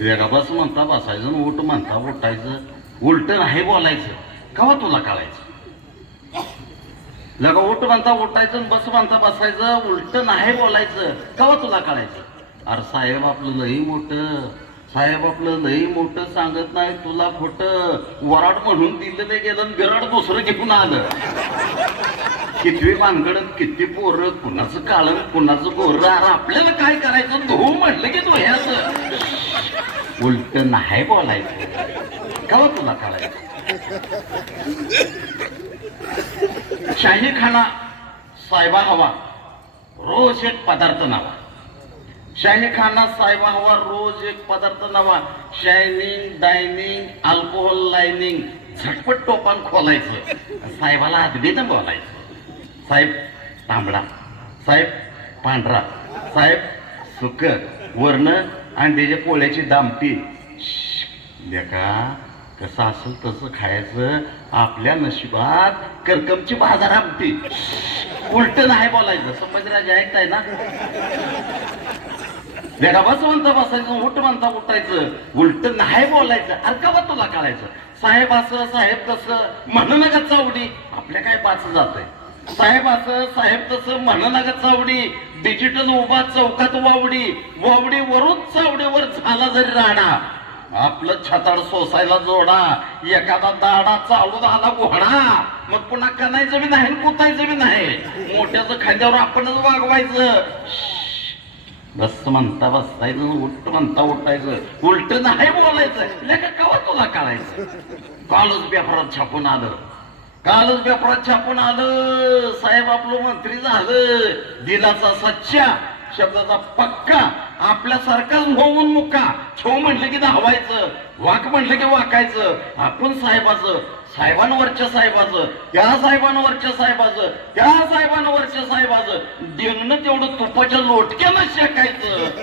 वेगा बस म्हणता बसायचं आणि उठ म्हणता उठायचं. उलट नाही बोलायचं. कवा तुला कळायचं? लगा उठ म्हणता उठायचं आणि बस म्हणता बसायचं. उलट नाही बोलायचं. कवा तुला कळायचं? अरे साहेब आपलं लई मोठं. साहेब आपलं लई मोठं सांगत नाही तुला खोटं. वराड म्हणून दिलं ते गेलं गरड बिराड दुसरं घेऊन आलं. कितवी मानगड किती पोरं. कुणाचं काळं कुणाचं गोर. अरे आपल्याला काय करायचं? धू म्हटलं की तू ह्याच उलट नाही बोलायचं. का तुला कळायचं शाही खाना साहेबा हवा रोज एक पदार्थ नावा. शाही खाना साहेबा हवा रोज एक पदार्थ नवा. शायनिंग डायनिंग अल्कोहोल लायनिंग झटपट टोपान खोलायचं. साहेबाला हातबीनं बोलायचं. साहेब तांबडा. साहेब पांढरा. साहेब सुख वर्ण आणि त्याच्या पोळ्याची दामटी. देखा कसं असेल तसं खायचं. आपल्या नशिबात करकमची बाजार आमटी. उलट नाही बोलायचं. संभाजीराजे ऐकताय ना? देखा बस म्हणता बसायचं उठ म्हणता उठायचं. उलट नाही बोलायचं. अरे का बा तुला कळायचं साहेब असं साहेब तसं. म्हणू नका चावडी. आपल्या काय पाच जातंय? साहेब असं साहेब तसं म्हणू नका चावडी डिजिटल उभा चौकात वावडी वावडी वरून चावडीवर झाला जरी राहणा आपलं छताड सोसायला जोडा एखादा दाडा चालू झाला घोडा मग पुन्हा कणायचं बी नाही कुतायचं बी नाही मोठ्याचं खांद्यावर आपणच वागवायचं. बस म्हणता बसायचं उलट म्हणता उठायचं उलट नाही बोलायचं. लेखा कवा तुला काढायचं कालच पेपरात छापून आलं. कालच पेपरात छापून आलं. साहेब आपलं मंत्री झालं. दिलाचा सच्चा शब्दाचा पक्का. आपल्यासारखाच होऊन मुका छो म्हटलं की धावायचं वाक म्हटलं की वाकायचं. आपण साहेबाचं साहेबांवरच्या साहेबाचं त्या साहेबांवरच्या साहेबाचं त्या साहेबांवरच्या साहेबाचं देणं तेवढं तुपाच्या लोटक्यानं शेकायचं.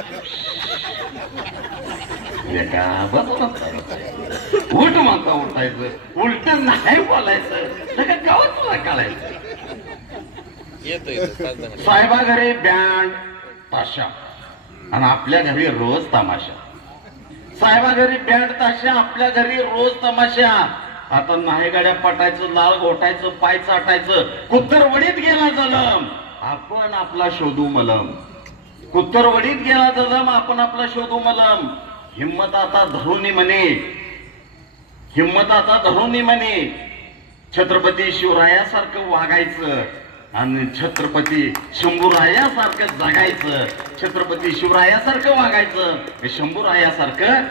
उठ म्हणता उठायचं उलट नाही बोलायचं. लगा गावात तुला काढायचं. साहेबा घरी बँड ताशा. आणि आपल्या घरी रोज तमाशा. साहेबा घरी बँड ताशा आपल्या घरी रोज तमाशा. आता नाही गाड्या पटायचं लाल घोटायचं पाय चाटायचं. कुत्तर वडीत गेला जलम आपण आपला शोधू मलम. कुत्तर वडीत गेला जलम आपण आपला शोधू मलम. हिम्मत आता धरुनी म्हणे. हिंमताचा आता म्हणे. छत्रपती शिवरायासारखं वागायचं आणि छत्रपती शंभूरायासारखं जगायचं. छत्रपती शिवरायासारखं वागायचं शंभूरायासारखं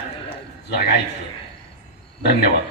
जगायचं. धन्यवाद.